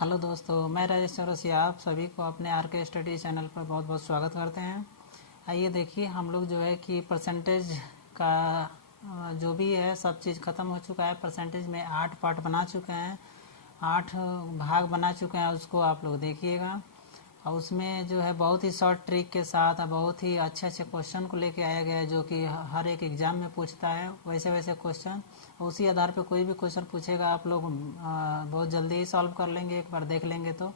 Hello दोस्तों, मैं राजेश चौरसिया आप सभी को अपने आर के स्टडी चैनल पर बहुत बहुत स्वागत करते हैं। आइए देखिए, हम लोग जो है कि परसेंटेज का जो भी है सब चीज़ ख़त्म हो चुका है। परसेंटेज में 8 पार्ट बना चुके हैं, 8 भाग बना चुके हैं। उसको आप लोग देखिएगा और उसमें जो है बहुत ही शॉर्ट ट्रिक के साथ बहुत ही अच्छे अच्छे क्वेश्चन को लेके आया गया है, जो कि हर एक एग्ज़ाम में पूछता है वैसे वैसे क्वेश्चन। उसी आधार पे कोई भी क्वेश्चन पूछेगा आप लोग बहुत जल्दी ही सॉल्व कर लेंगे, एक बार देख लेंगे तो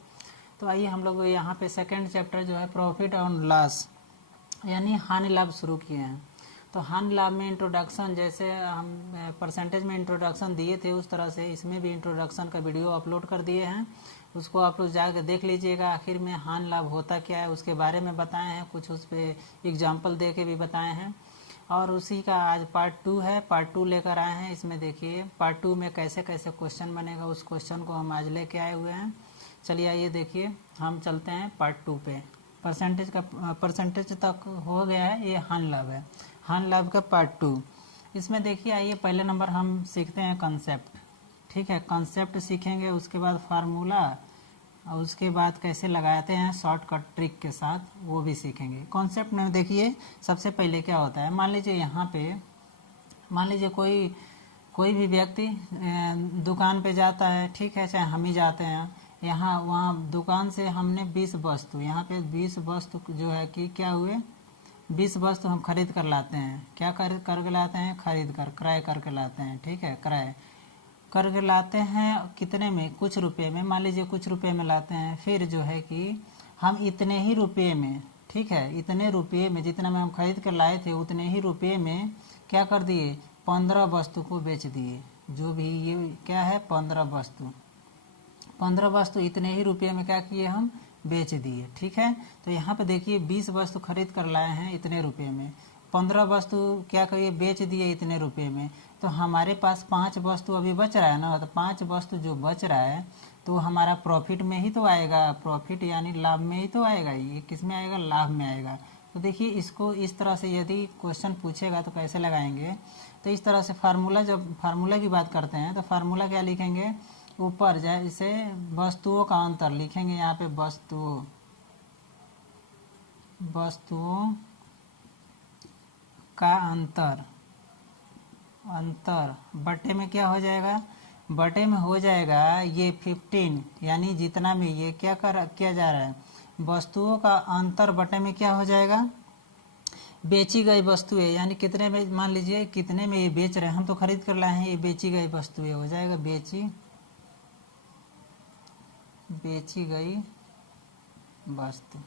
आइए हम लोग यहाँ पे सेकंड चैप्टर जो है प्रॉफिट और लॉस यानी हानि लाभ शुरू किए हैं। तो हानि लाभ में इंट्रोडक्शन, जैसे हम परसेंटेज में इंट्रोडक्शन दिए थे उस तरह से इसमें भी इंट्रोडक्शन का वीडियो अपलोड कर दिए हैं। उसको आप लोग जाकर देख लीजिएगा। आखिर में हानि लाभ होता क्या है उसके बारे में बताए हैं, कुछ उस पर एग्जाम्पल दे के भी बताए हैं। और उसी का आज पार्ट 2 है, पार्ट 2 लेकर आए हैं। इसमें देखिए पार्ट 2 में कैसे कैसे क्वेश्चन बनेगा, उस क्वेश्चन को हम आज लेके आए हुए हैं। चलिए आइए देखिए, हम चलते हैं पार्ट 2 पे। परसेंटेज तक हो गया है, ये हानि लाभ है। हानि लाभ का पार्ट 2। इसमें देखिए, आइए पहले नंबर हम सीखते हैं कंसेप्ट। ठीक है, कंसेप्ट सीखेंगे, उसके बाद फार्मूला और उसके बाद कैसे लगाते हैं शॉर्टकट ट्रिक के साथ वो भी सीखेंगे। कॉन्सेप्ट में देखिए सबसे पहले क्या होता है, मान लीजिए यहाँ पे मान लीजिए कोई भी व्यक्ति दुकान पे जाता है, ठीक है, चाहे हम ही जाते हैं। यहाँ वहाँ दुकान से हमने 20 वस्तु, यहाँ पे 20 वस्तु जो है कि क्या हुए 20 वस्तु हम खरीद कर लाते हैं। क्या करके लाते हैं? खरीद कर, क्रय करके लाते हैं। ठीक है, क्रय करके लाते हैं। कितने में? कुछ रुपए में। मान लीजिए कुछ रुपए में लाते हैं। फिर जो है कि हम इतने ही रुपये में, ठीक है, इतने रुपये में जितना में हम खरीद कर लाए थे उतने ही रुपये में क्या कर दिए? 15 वस्तु को बेच दिए। जो भी ये क्या है, 15 वस्तु इतने ही रुपये में क्या किए? हम बेच दिए। ठीक है, तो यहाँ पे देखिए 20 वस्तु खरीद कर लाए हैं इतने रुपये में, 15 वस्तु क्या करिए बेच दिए इतने रुपये में। तो हमारे पास 5 वस्तु अभी बच रहा है ना, तो 5 वस्तु जो बच रहा है तो हमारा प्रॉफिट में ही तो आएगा। प्रॉफिट यानी लाभ में ही तो आएगा। ये किस में आएगा? लाभ में आएगा। तो देखिए इसको इस तरह से यदि क्वेश्चन पूछेगा तो कैसे लगाएंगे, तो इस तरह से फार्मूला, जब फार्मूला की बात करते हैं तो फार्मूला क्या लिखेंगे? ऊपर जैसे वस्तुओं का अंतर लिखेंगे। यहाँ पे वस्तुओं का अंतर बटे में क्या हो जाएगा? बटे में हो जाएगा ये 15, यानी जितना में ये क्या किया जा रहा है, वस्तुओं का अंतर बटे में क्या हो जाएगा? बेची गई वस्तुएं, यानी कितने में, मान लीजिए कितने में ये बेच रहे हैं, हम तो खरीद कर लाए हैं, ये बेची गई वस्तुएं हो जाएगा बेची गई वस्तु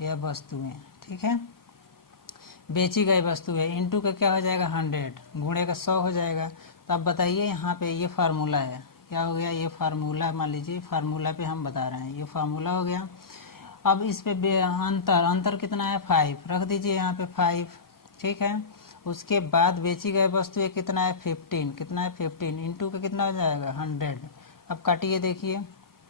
या वस्तुएं। ठीक है, बेची गई वस्तु है, इंटू का क्या हो जाएगा? 100, गुणे का 100 हो जाएगा। तो अब बताइए यहाँ पे ये फार्मूला है, क्या हो गया? ये फार्मूला, मान लीजिए फार्मूला पे हम बता रहे हैं, ये फार्मूला हो गया। अब इस पे अंतर कितना है? 5 रख दीजिए यहाँ पे 5। ठीक है, उसके बाद बेची गई वस्तु ये कितना है? 15। कितना है? 15 इंटू का कितना हो जाएगा? 100। अब काटिए, देखिए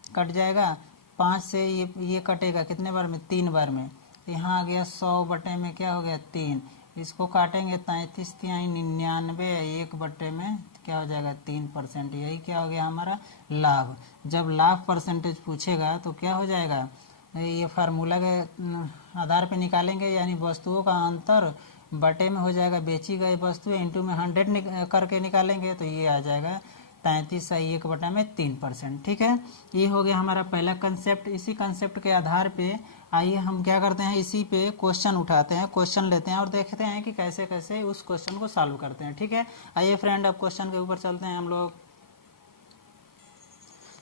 कट जाएगा। 5 से ये कटेगा कितने बार में? 3 बार में। यहाँ आ गया 100 बटे में क्या हो गया? 3। इसको काटेंगे 33 तिहाई 99, 1 बटे में क्या हो जाएगा? 3%। यही क्या हो गया हमारा? लाभ। जब लाभ परसेंटेज पूछेगा तो क्या हो जाएगा? ये फार्मूला के आधार पे निकालेंगे, यानी वस्तुओं का अंतर बटे में हो जाएगा बेची गई वस्तु, इंटू में 100 करके निकालेंगे तो ये आ जाएगा 33 सही 1 बटा में 3%। ठीक है, ये हो गया हमारा पहला कंसेप्ट। इसी कंसेप्ट के आधार पे आइए हम क्या करते हैं, इसी पे क्वेश्चन उठाते हैं, क्वेश्चन लेते हैं और देखते हैं कि कैसे कैसे उस क्वेश्चन को सॉल्व करते हैं। ठीक है, आइए फ्रेंड अब क्वेश्चन के ऊपर चलते हैं हम लोग।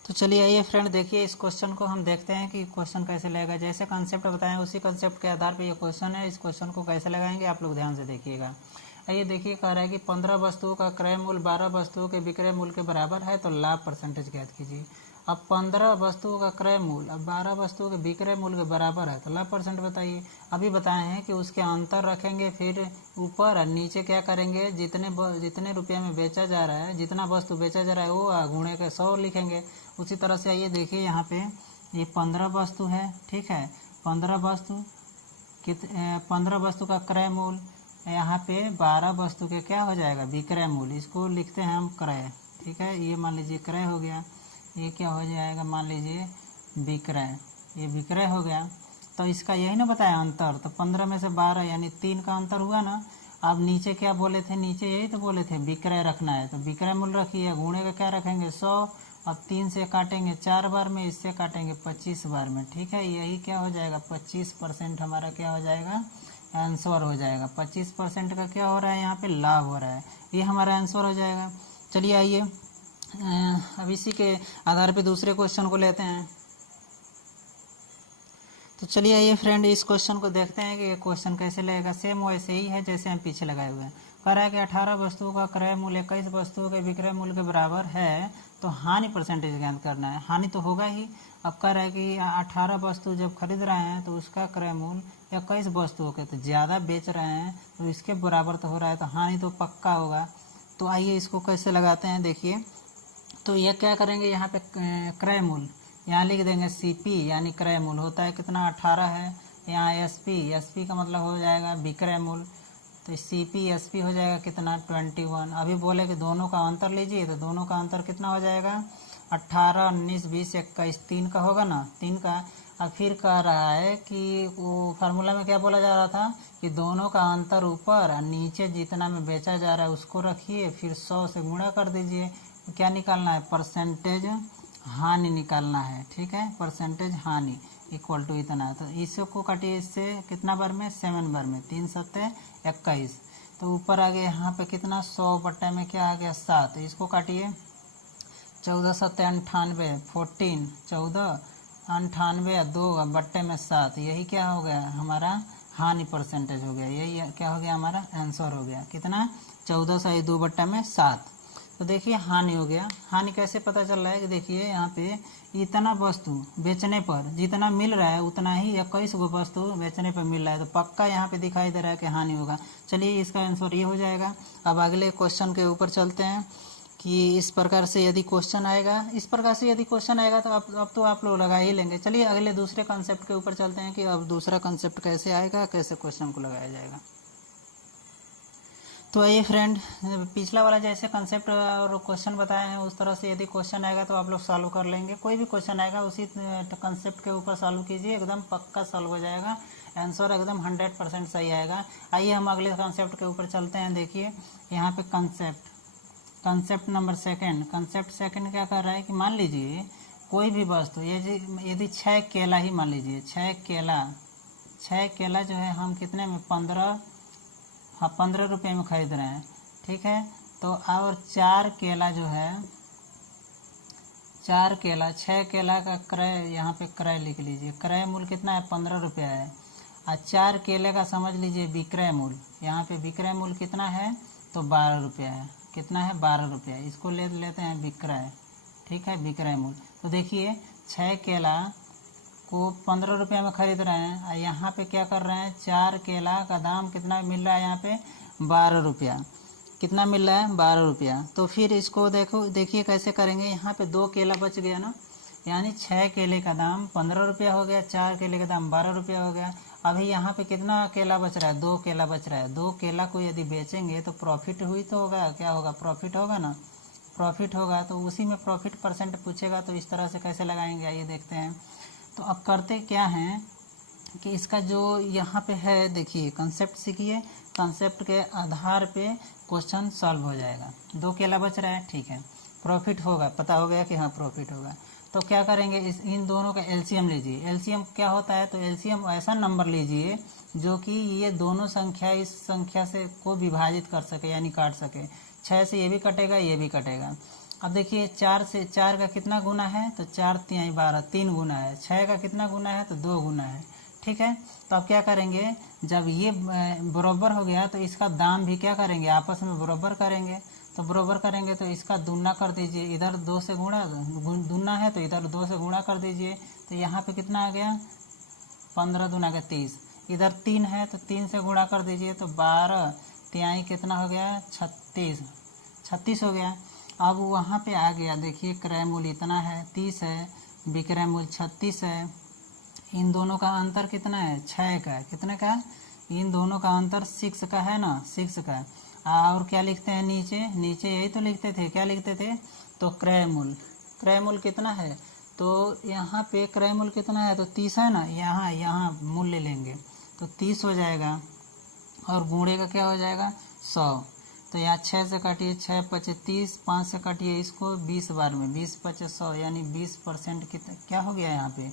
तो चलिए आइए फ्रेंड, देखिए इस क्वेश्चन को हम देखते हैं कि क्वेश्चन कैसे लगेगा। जैसे कंसेप्ट बताएं उसी कंसेप्ट के आधार पे ये क्वेश्चन है। इस क्वेश्चन को कैसे लगाएंगे आप लोग ध्यान से देखिएगा। आइए देखिए, कह रहा है कि 15 वस्तुओं का क्रय मूल्य 12 वस्तुओं के विक्रय मूल्य के बराबर है, तो लाभ परसेंटेज ज्ञात कीजिए। अब 15 वस्तुओं का क्रय मूल्य अब 12 वस्तुओं के विक्रय मूल्य के बराबर है, तो लाभ परसेंट बताइए। अभी बताए हैं कि उसके अंतर रखेंगे, फिर ऊपर और नीचे क्या करेंगे, जितने रुपये में बेचा जा रहा है, जितना वस्तु बेचा जा रहा है वो गुणे के 100 लिखेंगे। उसी तरह से आइए देखिए, यहाँ पे ये 15 वस्तु है। ठीक है, 15 वस्तु का क्रय मूल्य, यहाँ पे 12 वस्तु के क्या हो जाएगा? विक्रय मूल्य। इसको लिखते हैं हम क्रय। ठीक है, ये मान लीजिए क्रय हो गया। ये क्या हो जाएगा, मान लीजिए विक्रय, ये विक्रय हो गया। तो इसका यही ना बताया अंतर, तो 15 में से 12 यानी 3 का अंतर हुआ ना। अब नीचे क्या बोले थे, नीचे यही तो बोले थे विक्रय रखना है, तो विक्रय मूल्य रखिए, गुणे का क्या रखेंगे 100, अब 3 से काटेंगे 4 बार में, इससे काटेंगे 25 बार में। ठीक है, यही क्या हो जाएगा 25% हमारा क्या हो जाएगा, आंसर हो जाएगा। 25% का क्या हो रहा है यहाँ पे, लाभ हो रहा है, ये हमारा आंसर हो जाएगा। चलिए आइए अब इसी के आधार पे दूसरे क्वेश्चन को लेते हैं। तो चलिए आइए फ्रेंड इस क्वेश्चन को देखते हैं कि ये क्वेश्चन कैसे लगेगा। सेम वैसे ही है जैसे हम पीछे लगाए हुए हैं। कह रहा है कि 18 वस्तुओं का क्रय मूल्य 21 वस्तुओं के विक्रय मूल्य के बराबर है, तो हानि परसेंटेज ज्ञात करना है। हानि तो होगा ही। अब कह रहा है कि 18 वस्तु जब खरीद रहे हैं तो उसका क्रय मूल्य 21 वस्तुओं के, तो ज़्यादा बेच रहे हैं तो इसके बराबर तो हो रहा है, तो हानि तो पक्का होगा। तो आइए इसको कैसे लगाते हैं, देखिए। तो यह क्या करेंगे, यहाँ पे क्रय मूल्य यहाँ लिख देंगे CP यानी क्रय मूल्य होता है कितना 18 है। यहाँ SP का मतलब हो जाएगा विक्रय मूल्य, तो CP SP हो जाएगा कितना 21। अभी बोले कि दोनों का अंतर लीजिए, तो दोनों का अंतर कितना हो जाएगा 18, 19, 20, 21, 3 का होगा ना, 3 का। अब फिर कह रहा है कि वो फार्मूला में क्या बोला जा रहा था कि दोनों का अंतर ऊपर और नीचे जितना में बेचा जा रहा है उसको रखिए, फिर 100 से गुणा कर दीजिए। तो क्या निकालना है, परसेंटेज हानि निकालना है। ठीक है, परसेंटेज हानि इक्वल टू इतना है। तो इसको काटिए, इससे कितना बार में 7 बार में, 3 सत्ते 21। तो ऊपर आ गया यहाँ पे कितना 100 बट्टे में क्या आ गया 7, इसको काटिए 14 सत्ते 98, 14 14 98 2 बट्टे में 7, यही क्या हो गया हमारा हानि परसेंटेज हो गया। यही क्या हो गया हमारा आंसर हो गया कितना 14 से 2 बट्टा में 7। तो देखिए हानि हो गया। हानि कैसे पता चल रहा है कि देखिए यहाँ पे इतना वस्तु बेचने पर जितना मिल रहा है उतना ही 21 गो वस्तु बेचने पर मिल रहा है, तो पक्का यहाँ पे दिखाई दे रहा है कि हानि होगा। चलिए इसका आंसर ये हो जाएगा। अब अगले क्वेश्चन के ऊपर चलते हैं कि इस प्रकार से यदि क्वेश्चन आएगा, इस प्रकार से यदि क्वेश्चन आएगा तो अब तो आप लोग लगा ही लेंगे। चलिए अगले दूसरे कंसेप्ट के ऊपर चलते हैं कि अब दूसरा कंसेप्ट कैसे आएगा, कैसे क्वेश्चन को लगाया जाएगा। तो आइए फ्रेंड, पिछला वाला जैसे कंसेप्ट और क्वेश्चन बताए हैं उस तरह से यदि क्वेश्चन आएगा तो आप लोग सॉल्व कर लेंगे। कोई भी क्वेश्चन आएगा उसी कंसेप्ट के ऊपर सॉल्व कीजिए, एकदम पक्का सॉल्व हो जाएगा, आंसर एकदम 100% सही आएगा। आइए हम अगले कंसेप्ट के ऊपर चलते हैं। देखिए यहाँ पे concept number second, concept second क्या कर रहा है कि मान लीजिए कोई भी वस्तु यदि 6 केला ही मान लीजिए, 6 केला जो है हम कितने में 15 रुपये में खरीद रहे हैं। ठीक है, तो और 4 केला जो है 4 केला 6 केला का क्रय यहाँ पे क्रय लिख लीजिए, क्रय मूल्य कितना है 15 रुपया है। और 4 केले का समझ लीजिए विक्रय मूल्य, यहाँ पे विक्रय मूल्य कितना है तो 12 रुपया है। कितना है 12 रुपया, इसको ले लेते हैं विक्रय। ठीक है, विक्रय मूल्य। तो देखिए 6 केला को 15 रुपये में खरीद रहे हैं और यहाँ पे क्या कर रहे हैं 4 केला का दाम कितना मिल रहा है यहाँ पे 12 रुपया। कितना मिल रहा है 12 रुपया। तो फिर इसको देखिए कैसे करेंगे, यहाँ पे 2 केला बच गया ना, यानी 6 केले का दाम 15 रुपया हो गया, 4 केले का दाम 12 रुपया हो गया। अभी यहाँ पे कितना केला बच रहा है 2 केला बच रहा है। 2 केला को यदि बेचेंगे तो प्रॉफिट हुई तो होगा, क्या होगा प्रॉफिट होगा ना, प्रॉफिट होगा। तो उसी में प्रॉफिट परसेंट पूछेगा, तो इस तरह से कैसे लगाएंगे आइए देखते हैं। तो अब करते क्या हैं कि इसका जो यहाँ पे है देखिए कंसेप्ट सीखिए, कंसेप्ट के आधार पे क्वेश्चन सॉल्व हो जाएगा। 2 केला बच रहा है, ठीक है, प्रॉफिट होगा, पता हो गया कि हाँ प्रॉफिट होगा। तो क्या करेंगे इन दोनों का एलसीएम लीजिए। एलसीएम क्या होता है, तो एलसीएम ऐसा नंबर लीजिए जो कि ये दोनों संख्या इस संख्या से को विभाजित कर सके यानी काट सके। 6 से ये भी कटेगा ये भी कटेगा। अब देखिए 4 से 4 का कितना गुना है, तो 4 तिहाई 12 3 गुना है। 6 का कितना गुना है, तो 2 गुना है। ठीक है, तो अब क्या करेंगे जब ये बराबर हो गया तो इसका दाम भी क्या करेंगे आपस में बराबर करेंगे। तो बराबर करेंगे तो इसका दुना कर दीजिए, इधर 2 से गुणा, दुना है तो इधर 2 से गुणा कर दीजिए। तो यहाँ पे कितना आ गया 15 दूना का 30, इधर 3 है तो 3 से गुणा कर दीजिए, तो 12 तिहाई कितना हो गया 36 हो गया। अब वहाँ पे आ गया देखिए क्रय मूल्य इतना है 30 है, विक्रय मूल्य 36 है। इन दोनों का अंतर कितना है 6 का, कितने का, इन दोनों का अंतर 6 का है ना, 6 का। और क्या लिखते हैं नीचे, नीचे यही तो लिखते थे, क्या लिखते थे, तो क्रय मूल्य, क्रय मूल्य कितना है, तो यहाँ पे क्रय मूल्य कितना है, तो 30 है ना, यहाँ मूल्य लेंगे तो 30 हो जाएगा, और गुणे का क्या हो जाएगा 100। तो यहाँ 6 से काटिए, 6 पचे 30, 5 से काटिए इसको 20 बार में, 20 पचे 100, यानी 20% कितना क्या हो गया यहाँ पे,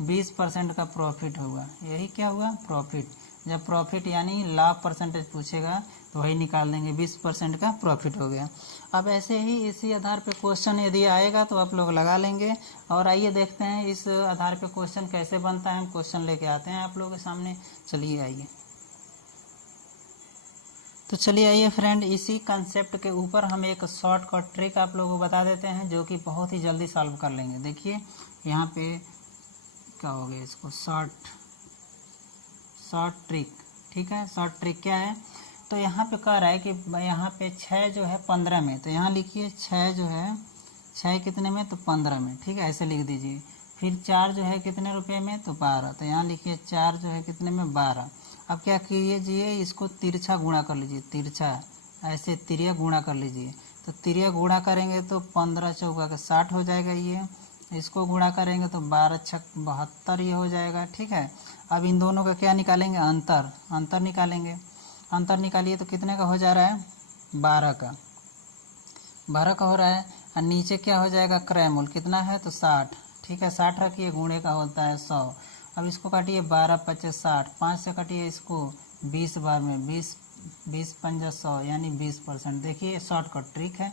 20% का प्रॉफिट होगा। यही क्या हुआ, प्रॉफिट। जब प्रॉफिट यानी लाभ परसेंटेज पूछेगा तो वही निकाल देंगे, 20% का प्रॉफिट हो गया। अब ऐसे ही इसी आधार पे क्वेश्चन यदि आएगा तो आप लोग लगा लेंगे। और आइए देखते हैं इस आधार पे क्वेश्चन कैसे बनता है। हम क्वेश्चन लेके आते हैं आप लोगों के सामने, चलिए आइए। तो चलिए आइए फ्रेंड, इसी कंसेप्ट के ऊपर हम एक शॉर्टकट ट्रिक आप लोगों को बता देते हैं जो कि बहुत ही जल्दी सॉल्व कर लेंगे। देखिए यहाँ पे क्या हो गया, इसको शॉर्ट ट्रिक, ठीक है। शॉर्ट ट्रिक क्या है, तो यहाँ पे कह रहा है कि यहाँ पे 6 जो है 15 में, तो यहाँ लिखिए 6 जो है 6 कितने में, तो 15 में, ठीक है, ऐसे लिख दीजिए। फिर 4 जो है कितने रुपए में, तो 12, तो यहाँ लिखिए 4 जो है कितने में, 12। अब क्या कीजिए, इसको तिरछा गुणा कर लीजिए, तिरछा ऐसे तिरिया गुणा कर लीजिए। तो तिरिया गुणा करेंगे तो 15 चौका का 60 हो जाएगा, ये इसको गुणा करेंगे तो 12 छक 72 ये हो जाएगा, ठीक है। अब इन दोनों का क्या निकालेंगे, अंतर निकालेंगे। अंतर निकालिए तो कितने का हो जा रहा है, 12 का हो रहा है। और नीचे क्या हो जाएगा, क्रय मूल्य कितना है, तो 60, ठीक है, 60 रखिए, गुणे का होता है 100। अब इसको काटिए, 12 पचे 60, 5 से काटिए इसको 20 बार में, 20 पंजा 100, यानी 20%। देखिए शॉर्टकट ट्रिक है,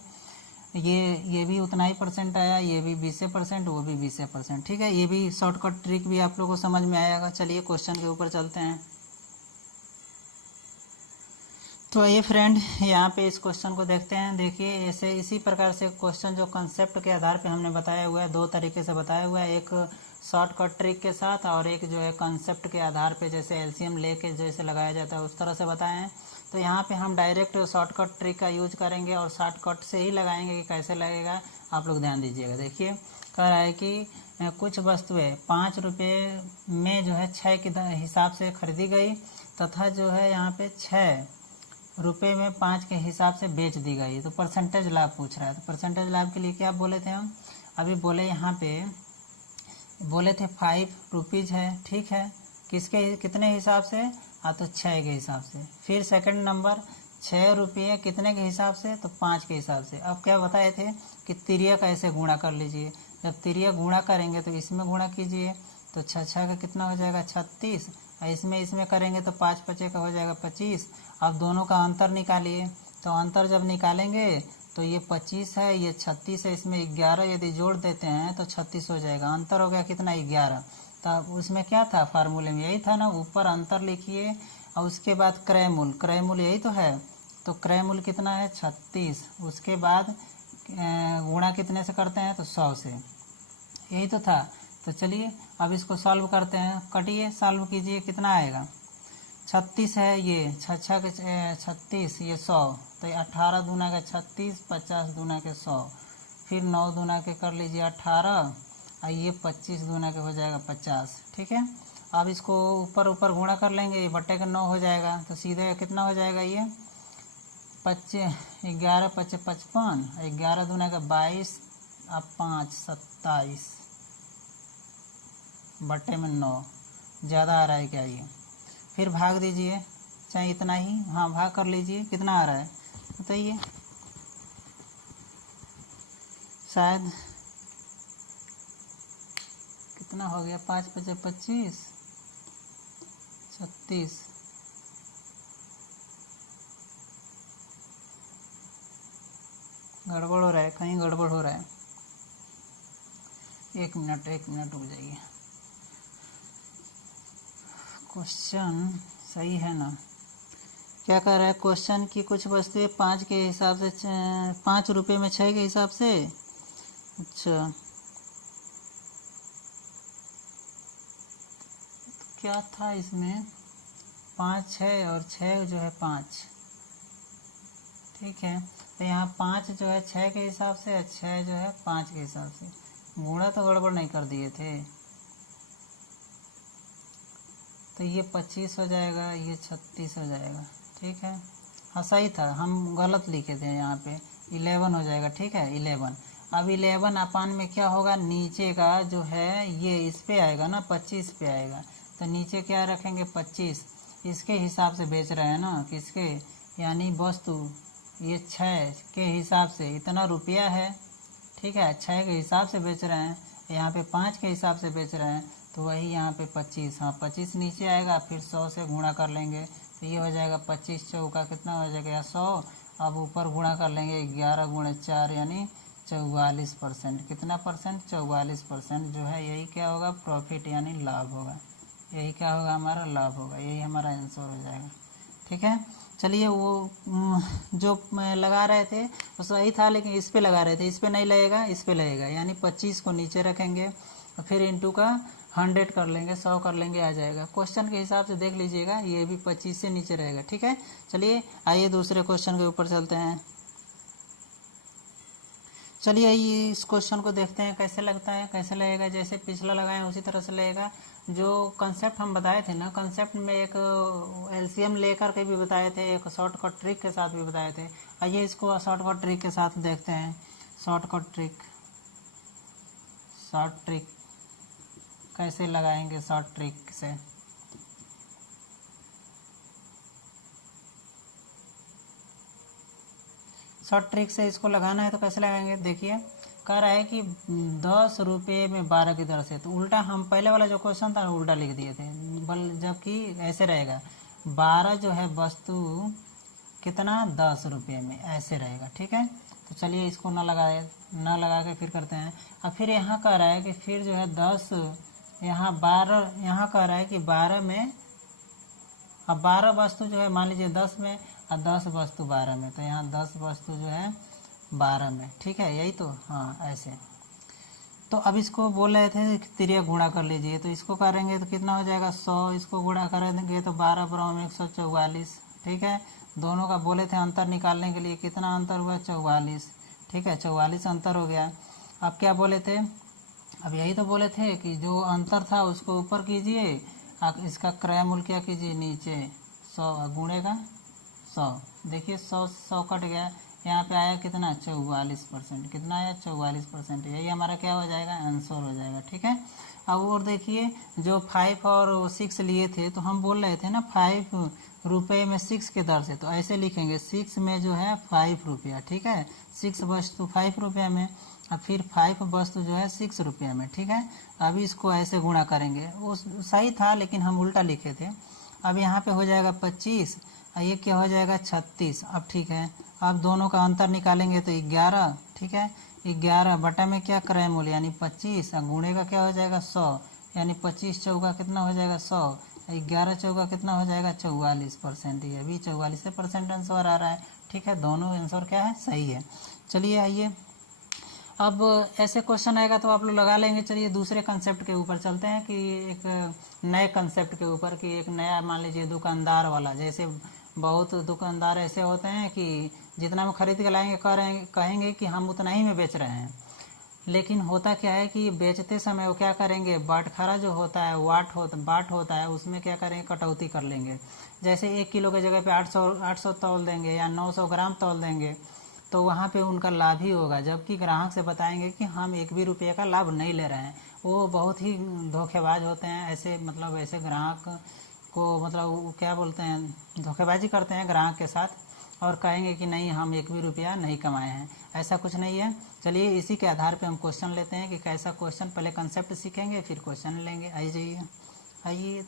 ये भी उतना ही परसेंट आया, ये भी 20%, वो भी 20%, ठीक है। ये भी शॉर्टकट ट्रिक भी आप लोगों को समझ में आएगा। चलिए क्वेश्चन के ऊपर चलते हैं। तो ये फ्रेंड यहाँ पे इस क्वेश्चन को देखते हैं। देखिए ऐसे इसी प्रकार से क्वेश्चन जो कंसेप्ट के आधार पे हमने बताया हुआ है, 2 तरीके से बताया हुआ है, एक शॉर्टकट ट्रिक के साथ और एक जो है कंसेप्ट के आधार पे जैसे एलसीएम लेके जैसे लगाया जाता है उस तरह से बताए हैं। तो यहाँ पे हम डायरेक्ट शॉर्टकट ट्रिक का यूज करेंगे और शॉर्टकट से ही लगाएंगे कि कैसे लगेगा, आप लोग ध्यान दीजिएगा। देखिए कह रहा है कि कुछ वस्तुएं 5 रुपये में जो है 6 के हिसाब से खरीदी गई तथा जो है यहाँ पे 6 रुपये में 5 के हिसाब से बेच दी गई। तो परसेंटेज लाभ पूछ रहा है। तो परसेंटेज लाभ के लिए क्या बोले थे हम, अभी बोले यहाँ पे बोले थे 5 रुपीज़ है, ठीक है, किसके कितने हिसाब से, तो 6 के हिसाब से। फिर सेकंड नंबर 6 रुपये कितने के हिसाब से, तो 5 के हिसाब से। अब क्या बताए थे कि तिरिया का ऐसे गुणा कर लीजिए। जब तिरिया गुणा करेंगे तो इसमें गुणा कीजिए, तो 6 का कितना हो जाएगा 36, और इसमें करेंगे तो 5 पचे का हो जाएगा 25। अब दोनों का अंतर निकालिए, तो अंतर जब निकालेंगे तो ये 25 है, ये 36 है, इसमें 11 यदि जोड़ देते हैं तो 36 हो जाएगा। अंतर हो गया कितना, 11। तब उसमें क्या था, फार्मूले में यही था ना, ऊपर अंतर लिखिए और उसके बाद क्रय मूल्य यही तो है। तो क्रय मूल्य कितना है 36, उसके बाद गुणा कितने से करते हैं, तो 100 से, यही तो था। तो चलिए अब इसको सॉल्व करते हैं, कटिए सॉल्व कीजिए, कितना आएगा, 36 है, ये 6 के 36, ये 100, तो 18 दूना के 36, 50 दूना के 100, फिर 9 दूना के कर लीजिए 18, और ये 25 दूना के हो जाएगा 50, ठीक है। अब इसको ऊपर गुणा कर लेंगे, ये बट्टे का 9 हो जाएगा, तो सीधे कितना हो जाएगा, ये 11 पचे 55, 11 दूना का 22, अब 5 27, बट्टे में 9, ज़्यादा आ रहा है क्या ये, फिर भाग दीजिए, चाहे इतना ही, हाँ भाग कर लीजिए, कितना आ रहा है बताइए, शायद कितना हो गया, 5 पचे 25, 36, गड़बड़ हो रहा है, कहीं गड़बड़ हो रहा है, एक मिनट रुक जाइए। क्वेश्चन सही है ना, क्या कह रहा है क्वेश्चन की कुछ वस्तुएं 5 के हिसाब से 5 रुपये में 6 के हिसाब से, अच्छा तो क्या था इसमें, 5 6 और 6 जो है 5, ठीक है। तो यहाँ 5 जो है 6 के हिसाब से और 6 जो है 5 के हिसाब से, गुणा तो गड़बड़ नहीं कर दिए थे, तो ये 25 हो जाएगा, ये 36 हो जाएगा, ठीक है। हाँ सही था, हम गलत लिखे थे, यहाँ पे 11 हो जाएगा, ठीक है 11। अब 11 अपान में क्या होगा, नीचे का जो है ये इस पे आएगा ना, 25 पे आएगा, तो नीचे क्या रखेंगे 25, इसके हिसाब से बेच रहे हैं ना, किसके, यानी वस्तु ये 6 के हिसाब से इतना रुपया है, ठीक है, 6 के हिसाब से बेच रहे हैं, यहाँ पे 5 के हिसाब से बेच रहे हैं, तो वही यहाँ पे 25, हाँ 25 नीचे आएगा, फिर 100 से गुणा कर लेंगे, तो ये हो जाएगा 25 चौका कितना हो जाएगा 100, अब ऊपर गुणा कर लेंगे 11 गुणे 4 यानी 44%, कितना परसेंट, 44% जो है, यही क्या होगा प्रॉफिट यानी लाभ होगा, यही क्या होगा हमारा लाभ होगा, यही हमारा आंसर हो जाएगा। ठीक है, चलिए वो जो लगा रहे थे वो सही था, लेकिन इस पे लगा रहे थे, इस पे नहीं लगेगा, इस पे लगेगा, यानी 25 को नीचे रखेंगे और फिर इंटू का 100 कर लेंगे, 100 कर लेंगे, आ जाएगा। क्वेश्चन के हिसाब से देख लीजिएगा, ये भी 25 से नीचे रहेगा। ठीक है, चलिए आइए दूसरे क्वेश्चन के ऊपर चलते हैं। चलिए आइए इस क्वेश्चन को देखते हैं कैसे लगता है, कैसे लगेगा, जैसे पिछला लगाए उसी तरह से लगेगा। जो कंसेप्ट हम बताए थे ना, कंसेप्ट में एक एलसीएम लेकर के भी बताए थे, एक शॉर्टकट ट्रिक के साथ भी बताए थे। आइए इसको शॉर्टकट ट्रिक के साथ देखते हैं। शॉर्टकट ट्रिक, शॉर्ट ट्रिक कैसे लगाएंगे, शॉर्ट ट्रिक से शॉर्ट ट्रिक से इसको लगाना है तो कैसे लगाएंगे, देखिए कह रहा है कि 10 रुपये में 12 की दर से, तो उल्टा हम पहले वाला जो क्वेश्चन था उल्टा लिख दिए थे, जबकि ऐसे रहेगा 12 जो है वस्तु कितना 10 रुपये में, ऐसे रहेगा। ठीक है, तो चलिए इसको ना लगा के फिर करते हैं। अब फिर यहाँ कह रहा है कि फिर जो है 10, यहाँ 12, यहाँ कह रहा है कि 12 में, अब 12 वस्तु जो है मान लीजिए 10 में और 10 वस्तु 12 में, तो यहाँ 10 वस्तु जो है 12 में। ठीक है, यही तो, हाँ ऐसे। तो अब इसको बोल रहे थे तिरिया गुणा कर लीजिए, तो इसको करेंगे तो कितना हो जाएगा 100, इसको गुणा करेंगे तो 12 बराबर 144। ठीक है, दोनों का बोले थे अंतर निकालने के लिए, कितना अंतर हुआ 44। ठीक है, 44 अंतर हो गया। अब क्या बोले थे, अब यही तो बोले थे कि जो अंतर था उसको ऊपर कीजिए, इसका क्रय मूल्य क्या कीजिए नीचे, 100 गुणे का 100, देखिए 100 कट गया, यहाँ पे आया कितना 44%, कितना आया 44%, यही हमारा क्या हो जाएगा आंसर हो जाएगा। ठीक है, अब और देखिए जो 5 और 6 लिए थे, तो हम बोल रहे थे ना 5 रुपये में 6 के दर से, तो ऐसे लिखेंगे 6 में जो है 5 रुपया। ठीक है, 6 वस्तु 5 रुपया में, अब फिर 5 वस्तु जो है 6 रुपया में। ठीक है, अभी इसको ऐसे गुणा करेंगे, वो सही था लेकिन हम उल्टा लिखे थे। अब यहाँ पे हो जाएगा 25 और ये क्या हो जाएगा 36। अब ठीक है, अब दोनों का अंतर निकालेंगे तो 11। ठीक है, 11 बटा में क्या क्रय मूल्य यानी 25 और गुणे का क्या हो जाएगा 100, यानी 25 चौका कितना हो जाएगा 100, 11 चौका कितना हो जाएगा 44%, ये भी 44% आंसर आ रहा है। ठीक है, दोनों आंसर क्या है सही है। चलिए आइए अब ऐसे क्वेश्चन आएगा तो आप लोग लगा लेंगे। चलिए दूसरे कंसेप्ट के ऊपर चलते हैं, कि एक नए कंसेप्ट के ऊपर, कि एक नया मान लीजिए दुकानदार वाला, जैसे बहुत दुकानदार ऐसे होते हैं कि जितना में खरीद के लाएंगे कहेंगे कि हम उतना ही में बेच रहे हैं, लेकिन होता क्या है कि बेचते समय वो क्या करेंगे, बाटखारा जो होता है बाट होता है, उसमें क्या करेंगे कटौती कर लेंगे। जैसे 1 किलो की जगह पे 800 तौल देंगे या 900 ग्राम तौल देंगे, तो वहाँ पे उनका लाभ ही होगा, जबकि ग्राहक से बताएंगे कि हम 1 भी रुपये का लाभ नहीं ले रहे हैं। वो बहुत ही धोखेबाज होते हैं, ऐसे मतलब ऐसे ग्राहक को मतलब वो क्या बोलते हैं, धोखेबाजी करते हैं ग्राहक के साथ, और कहेंगे कि नहीं हम 1 भी रुपया नहीं कमाए हैं। ऐसा कुछ नहीं है। चलिए इसी के आधार पे हम क्वेश्चन लेते हैं कि कैसा क्वेश्चन, पहले कंसेप्ट सीखेंगे फिर क्वेश्चन लेंगे। आइए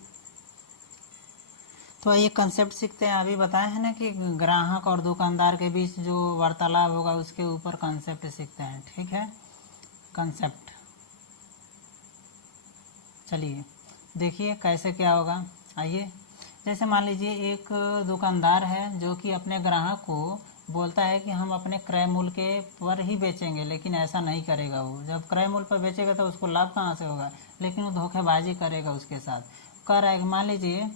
तो आइए कंसेप्ट सीखते हैं। अभी बताए हैं ना कि ग्राहक और दुकानदार के बीच जो वार्तालाप होगा उसके ऊपर कंसेप्ट सीखते हैं। ठीक है, कंसेप्ट चलिए देखिए कैसे क्या होगा। आइए, जैसे मान लीजिए एक दुकानदार है जो कि अपने ग्राहक को बोलता है कि हम अपने क्रय मूल्य के पर ही बेचेंगे, लेकिन ऐसा नहीं करेगा। वो जब क्रय मूल्य पर बेचेगा तो उसको लाभ कहाँ से होगा, लेकिन वो धोखेबाजी करेगा उसके साथ। कह रहा है, मान लीजिए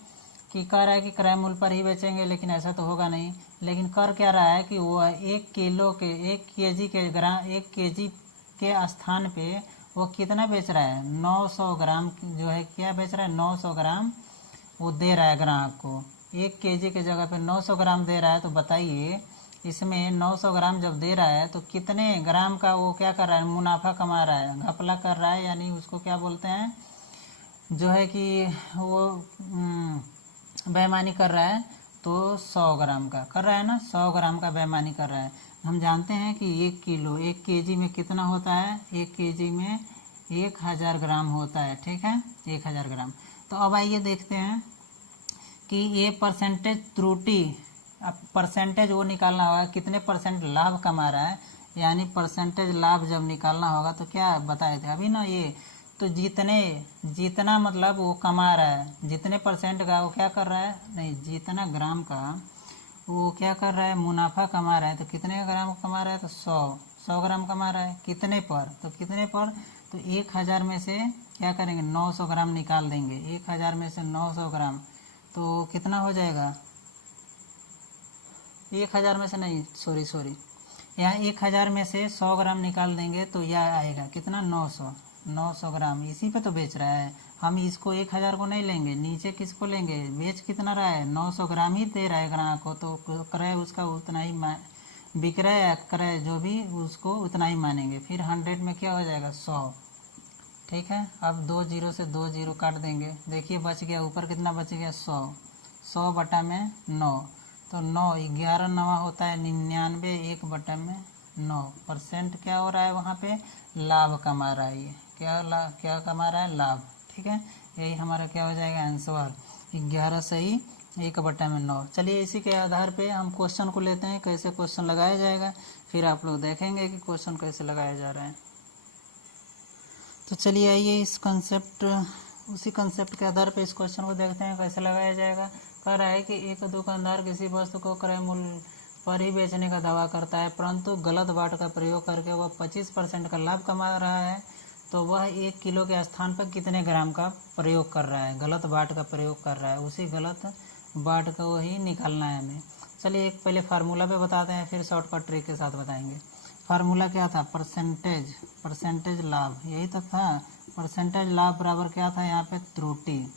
कि कह रहा है कि क्रय मूल्य पर ही बेचेंगे, लेकिन ऐसा तो होगा नहीं। लेकिन कर क्या रहा है कि वो 1 केजी के स्थान पे वो कितना बेच रहा है, 900 ग्राम जो है क्या बेच रहा है, 900 ग्राम वो दे रहा है ग्राहक को। 1 केजी के जगह पे 900 ग्राम दे रहा है। तो बताइए इसमें 900 ग्राम जब दे रहा है तो कितने ग्राम का वो क्या कर रहा है, मुनाफा कमा रहा है, घपला कर रहा है, यानी उसको क्या बोलते हैं, जो है कि वो बेईमानी कर रहा है। तो 100 ग्राम का कर रहा है ना, 100 ग्राम का बेईमानी कर रहा है। हम जानते हैं कि 1 किलो 1 केजी में कितना होता है, 1 केजी में 1000 ग्राम होता है, ठीक है, 1000 ग्राम। तो अब आइए देखते हैं कि ये परसेंटेज त्रुटि, अब परसेंटेज वो निकालना होगा कितने परसेंट लाभ कमा रहा है, यानी परसेंटेज लाभ जब निकालना होगा तो क्या बताए थे अभी ना, ये तो जितना मतलब वो कमा रहा है, जितने परसेंट का वो क्या कर रहा है, नहीं जितना ग्राम का वो क्या कर रहा है, मुनाफा कमा रहा है, तो कितने ग्राम कमा रहा है, तो 100 ग्राम कमा रहा है। कितने पर, तो कितने पर, तो 1000 में से क्या करेंगे, 900 ग्राम निकाल देंगे। 1000 में से 900 ग्राम तो कितना हो जाएगा, 1000 में से नहीं, सॉरी यहाँ 1000 में से 100 ग्राम निकाल देंगे तो यह आएगा कितना, 900 ग्राम। इसी पे तो बेच रहा है, हम इसको 1000 को नहीं लेंगे, नीचे किसको लेंगे, बेच कितना रहा है, 900 ग्राम ही दे रहा है ग्राहक को, तो क्रय उसका उतना ही विक्रय या क्रय जो भी उसको उतना ही मानेंगे। फिर 100 में क्या हो जाएगा, 100, ठीक है। अब 2 जीरो से 2 जीरो काट देंगे, देखिए बच गया, ऊपर कितना बच गया, 100 बटा में 9, तो 9 11 नवा होता है 99, 1 बटा में 9% क्या हो रहा है वहाँ पे, लाभ कमा रहा है। ये क्या कमा रहा है, लाभ, ठीक है। यही हमारा क्या हो जाएगा आंसर, 11 सही 1 बटा में 9। चलिए इसी के आधार पे हम क्वेश्चन को लेते हैं, कैसे क्वेश्चन लगाया जाएगा, फिर आप लोग देखेंगे कि क्वेश्चन कैसे लगाया जा रहा है। तो चलिए आइए उसी कंसेप्ट के आधार पे इस क्वेश्चन को देखते हैं कैसे लगाया जाएगा। कह रहा है कि एक दुकानदार किसी वस्तु को क्रय मूल्य पर ही बेचने का दावा करता है, परंतु गलत बाट का प्रयोग करके वह 25% का लाभ कमा रहा है, तो वह 1 किलो के स्थान पर कितने ग्राम का प्रयोग कर रहा है, गलत बाट का प्रयोग कर रहा है। उसी गलत बाट को ही निकालना है हमें। चलिए एक पहले फार्मूला पे बताते हैं, फिर शॉर्टकट ट्रिक के साथ बताएंगे। फार्मूला क्या था, परसेंटेज लाभ, यही तो था। परसेंटेज लाभ बराबर क्या था यहाँ पे, त्रुटि।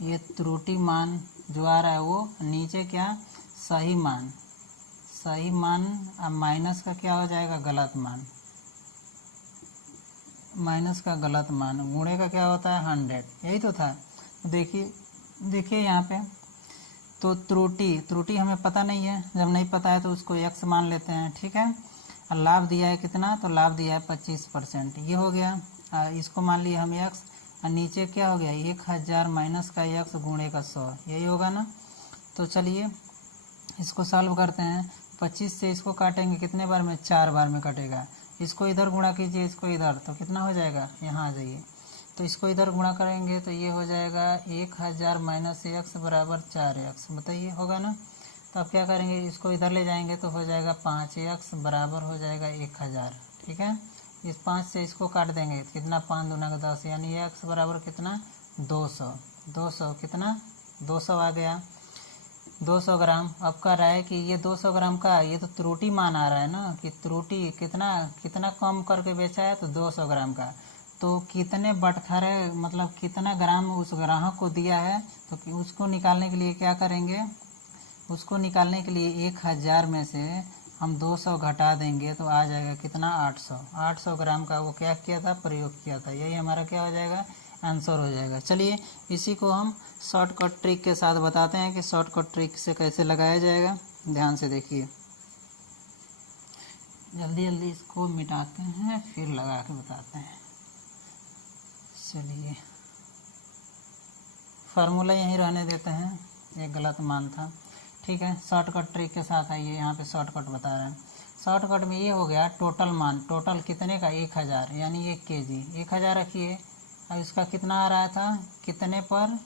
ये त्रुटि मान जो आ रहा है वो नीचे क्या, सही मान अब माइनस का क्या हो जाएगा, गलत मान, माइनस का गलत मान, गुणे का क्या होता है 100, यही तो था। देखिए यहाँ पे तो त्रुटि हमें पता नहीं है, जब नहीं पता है तो उसको x मान लेते हैं, ठीक है। और लाभ दिया है कितना, तो लाभ दिया है 25%, ये हो गया। इसको मान लिया हम x, और नीचे क्या हो गया, 1000 माइनस का x गुणे का 100, यही होगा ना। तो चलिए इसको सॉल्व करते हैं। 25 से इसको काटेंगे कितने बार में, 4 बार में कटेगा। इसको इधर गुणा कीजिए, इसको इधर, तो कितना हो जाएगा, यहाँ आ जाइए, तो इसको इधर गुणा करेंगे तो ये हो जाएगा 1000 माइनस x बराबर 4x, बताइए होगा ना। तो अब क्या करेंगे, इसको इधर ले जाएंगे तो हो जाएगा 5x बराबर हो जाएगा 1000, ठीक है। इस 5 से इसको काट देंगे, कितना 5 दूना का 10, यानी x बराबर कितना 200 कितना 200 आ गया, 200 ग्राम। अब कह रहा है कि ये 200 ग्राम का, ये तो त्रुटि मान आ रहा है ना, कि त्रुटि कितना कम करके बेचा है, तो 200 ग्राम का, तो कितने बटखरे मतलब कितना ग्राम उस ग्राहक को दिया है, तो उसको निकालने के लिए क्या करेंगे, उसको निकालने के लिए 1000 में से हम 200 घटा देंगे तो आ जाएगा कितना 800 ग्राम का वो क्या किया था, प्रयोग किया था। यही हमारा क्या हो जाएगा, आंसर हो जाएगा। चलिए इसी को हम शॉर्टकट ट्रिक के साथ बताते हैं कि शॉर्टकट ट्रिक से कैसे लगाया जाएगा। ध्यान से देखिए, जल्दी इसको मिटाते हैं फिर लगा के बताते हैं। चलिए फार्मूला यहीं रहने देते हैं, ये गलत मान था, ठीक है। शॉर्टकट ट्रिक के साथ आइए, यहाँ पे शॉर्टकट बता रहे हैं। शॉर्टकट में ये हो गया टोटल मान, टोटल कितने का 1000, यानी 1 केजी 1000 रखिए। अब इसका कितना आ रहा था, कितने पर,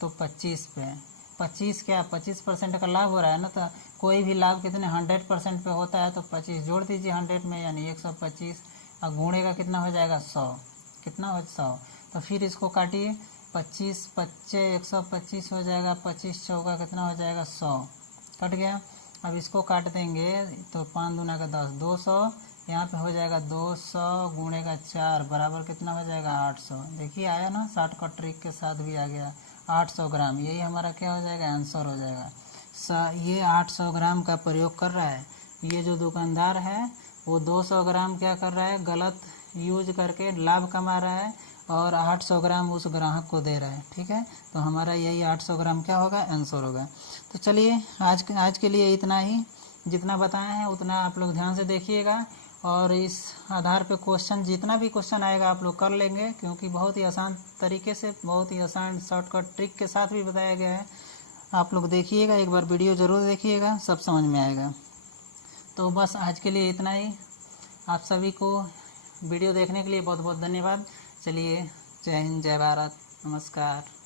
तो 25 पे। 25 क्या 25% का लाभ हो रहा है ना, तो कोई भी लाभ कितने 100% पे होता है, तो 25 जोड़ दीजिए 100 में, यानी 125, और गुणे का कितना हो जाएगा 100, कितना हो 100। तो फिर इसको काटिए, 25 25 125 हो जाएगा, 25 चौका कितना हो जाएगा 100, कट गया। अब इसको काट देंगे तो 5 दूना का 10, 200, यहाँ पे हो जाएगा 200 गुणे का 4 बराबर कितना हो जाएगा 800। देखिए आया ना, शॉर्टकट ट्रिक के साथ भी आ गया 800 ग्राम, यही हमारा क्या हो जाएगा, आंसर हो जाएगा। ये 800 ग्राम का प्रयोग कर रहा है। ये जो दुकानदार है वो 200 ग्राम क्या कर रहा है, गलत यूज करके लाभ कमा रहा है और 800 ग्राम उस ग्राहक को दे रहा है। ठीक है, तो हमारा यही 800 ग्राम क्या होगा, आंसर होगा। तो चलिए आज के लिए इतना ही, जितना बताए हैं उतना आप लोग ध्यान से देखिएगा और इस आधार पे क्वेश्चन, जितना भी क्वेश्चन आएगा आप लोग कर लेंगे, क्योंकि बहुत ही आसान तरीके से, बहुत ही आसान शॉर्टकट ट्रिक के साथ भी बताया गया है। आप लोग देखिएगा, एक बार वीडियो ज़रूर देखिएगा, सब समझ में आएगा। तो बस आज के लिए इतना ही। आप सभी को वीडियो देखने के लिए बहुत बहुत धन्यवाद। चलिए, जय हिंद, जय भारत, नमस्कार।